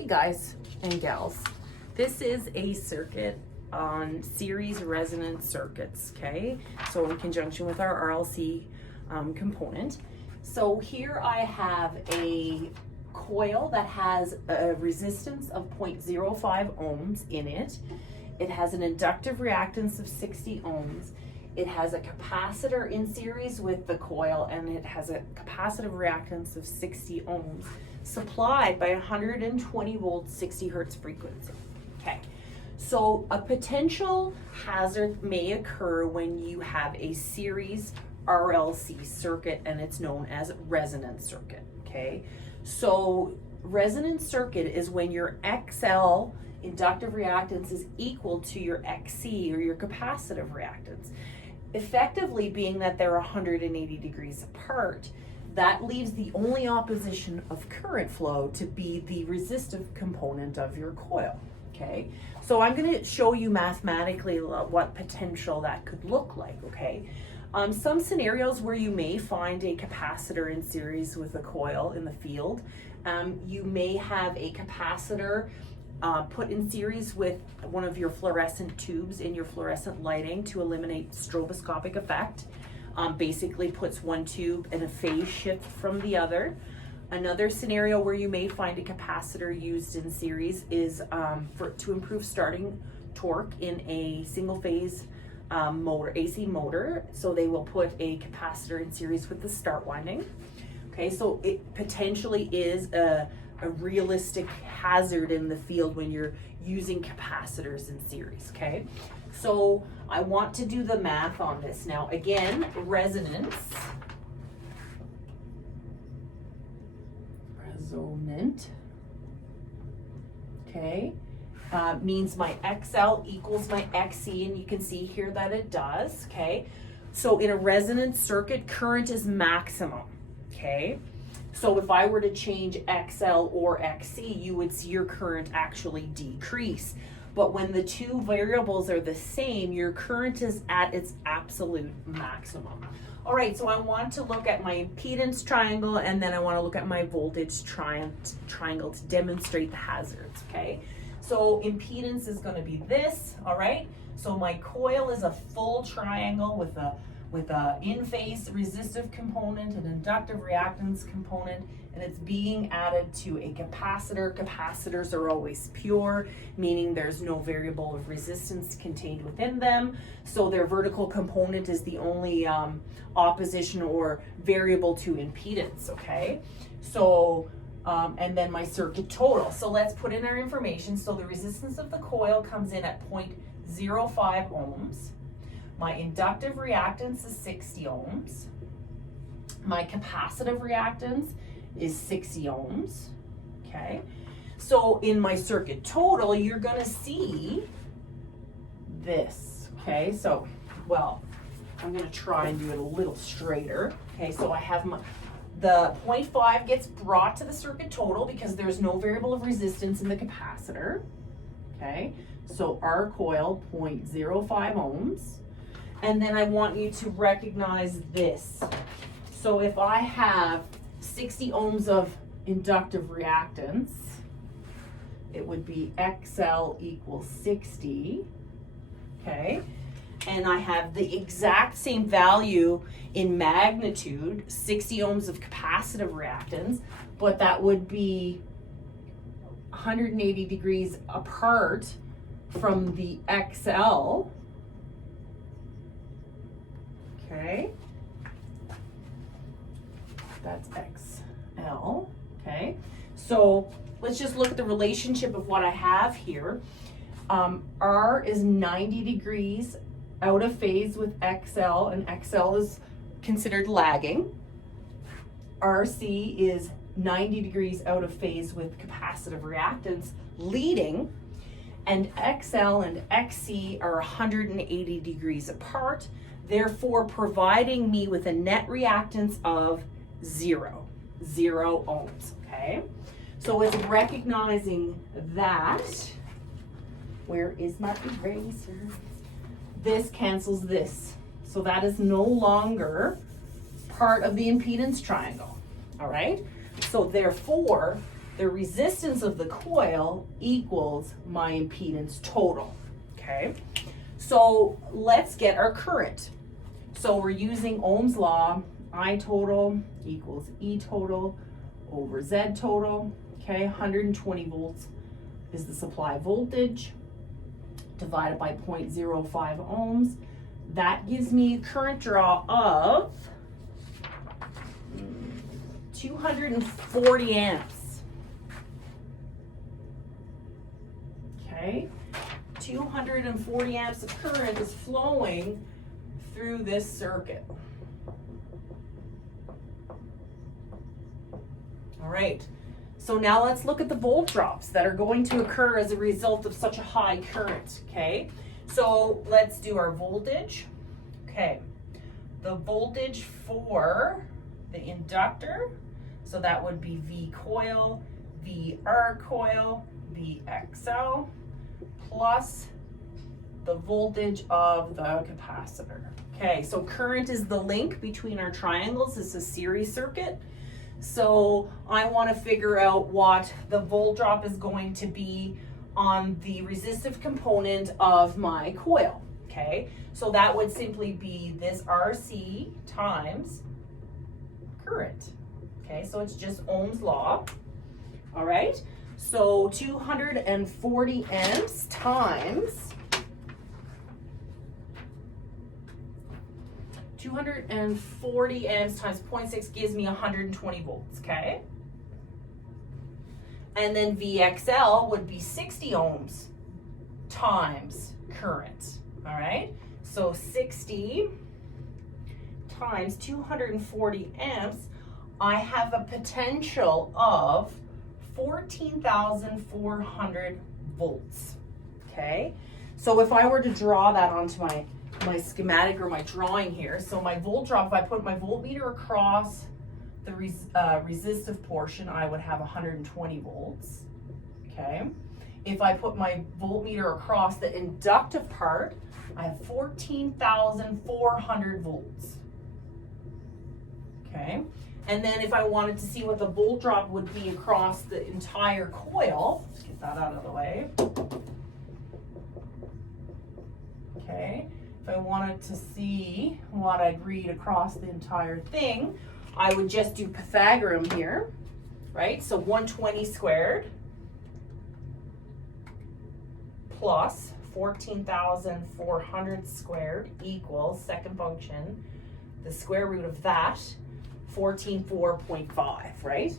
Hey guys and gals, this is a circuit on series resonant circuits, okay? So in conjunction with our RLC component. So here I have a coil that has a resistance of 0.05 ohms in it. It has an inductive reactance of 60 ohms. It has a capacitor in series with the coil, and it has a capacitive reactance of 60 ohms supplied by 120 volts 60 hertz frequency. Okay, so a potential hazard may occur when you have a series RLC circuit, and it's known as resonant circuit. Okay, so resonant circuit is when your XL inductive reactance is equal to your XC, or your capacitive reactance. Effectively, being that they're 180 degrees apart, that leaves the only opposition of current flow to be the resistive component of your coil. Okay, so I'm going to show you mathematically what potential that could look like. Okay, some scenarios where you may find a capacitor in series with a coil in the field. You may have a capacitor put in series with one of your fluorescent tubes in your fluorescent lighting to eliminate stroboscopic effect. Basically puts one tube in a phase shift from the other. Another scenario where you may find a capacitor used in series is to improve starting torque in a single phase motor, AC motor. So they will put a capacitor in series with the start winding. Okay, so it potentially is a realistic hazard in the field when you're using capacitors in series. Okay, so I want to do the math on this now. Again, resonant okay, means my XL equals my XC, and you can see here that it does. Okay, so in a resonant circuit, current is maximum. Okay, so if I were to change XL or XC, you would see your current actually decrease. But when the two variables are the same, your current is at its absolute maximum. All right, so I want to look at my impedance triangle, and then I want to look at my voltage triangle to demonstrate the hazards, okay? So impedance is going to be this, all right? So my coil is a full triangle with a in-phase resistive component, an inductive reactance component, and it's being added to a capacitor. Capacitors are always pure, meaning there's no variable of resistance contained within them. So their vertical component is the only opposition or variable to impedance, okay? So, and then my circuit total. So let's put in our information. So the resistance of the coil comes in at 0.05 ohms. My inductive reactance is 60 ohms. My capacitive reactance is 60 ohms, okay? So in my circuit total, you're gonna see this, okay? So, well, I'm gonna try and do it a little straighter. Okay, so I have the 0.5 gets brought to the circuit total because there's no variable of resistance in the capacitor, okay? So our coil, 0.05 ohms. And then I want you to recognize this. So if I have 60 ohms of inductive reactance, it would be XL equals 60, okay? And I have the exact same value in magnitude, 60 ohms of capacitive reactance, but that would be 180 degrees apart from the XL. Okay, that's XL, okay? So let's just look at the relationship of what I have here. R is 90 degrees out of phase with XL, and XL is considered lagging. RC is 90 degrees out of phase with capacitive reactance leading, and XL and XC are 180 degrees apart, therefore providing me with a net reactance of zero ohms, okay? So it's recognizing that, where is my eraser? This cancels this. So that is no longer part of the impedance triangle, all right? So therefore, the resistance of the coil equals my impedance total, okay? So let's get our current. So we're using Ohm's law, I total equals E total over Z total, okay? 120 volts is the supply voltage, divided by 0.05 ohms. That gives me a current draw of 240 amps. Okay, 240 amps of current is flowing through this circuit. All right, so now let's look at the volt drops that are going to occur as a result of such a high current, okay? So let's do our voltage. Okay, the voltage for the inductor, so that would be V coil, VR coil, VXL, plus the voltage of the capacitor. Okay, so current is the link between our triangles. This is a series circuit. So I want to figure out what the volt drop is going to be on the resistive component of my coil, okay? So that would simply be this RC times current, okay? So it's just Ohm's law, all right? So 240 amps times 240 amps times 0.6 gives me 120 volts, okay? And then VXL would be 60 ohms times current, all right? So 60 times 240 amps, I have a potential of 14,400 volts, okay? So if I were to draw that onto my schematic or my drawing here, so my volt drop, if I put my voltmeter across the resistive portion, I would have 120 volts, okay? If I put my voltmeter across the inductive part, I have 14,400 volts, okay? And then if I wanted to see what the volt drop would be across the entire coil, let's get that out of the way, okay? If I wanted to see what I'd read across the entire thing, I would just do Pythagorean here, right? So 120 squared plus 14,400 squared equals, second function, the square root of that, 14.4, right?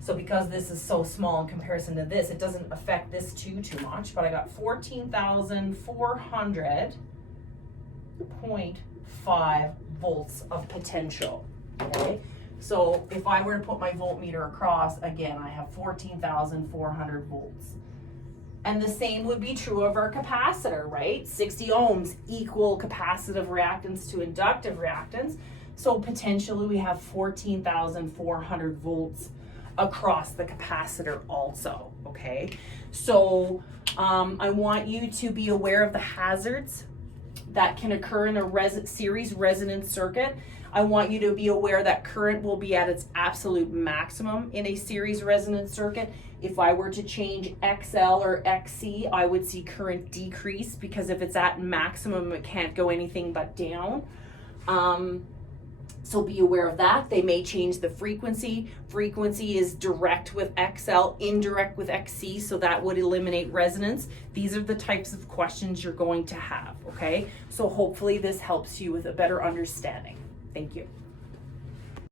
So because this is so small in comparison to this, it doesn't affect this too much, but I got 14,400.5 volts of potential, okay? So if I were to put my voltmeter across, again, I have 14,400 volts. And the same would be true of our capacitor, right? 60 ohms equal capacitive reactance to inductive reactance. So potentially we have 14,400 volts across the capacitor also, okay? So I want you to be aware of the hazards that can occur in a series resonance circuit. I want you to be aware that current will be at its absolute maximum in a series resonance circuit. If I were to change XL or XC, I would see current decrease, because if it's at maximum, it can't go anything but down. So be aware of that. They may change the frequency. Frequency is direct with XL, indirect with XC, so that would eliminate resonance. These are the types of questions you're going to have, okay? So hopefully this helps you with a better understanding. Thank you.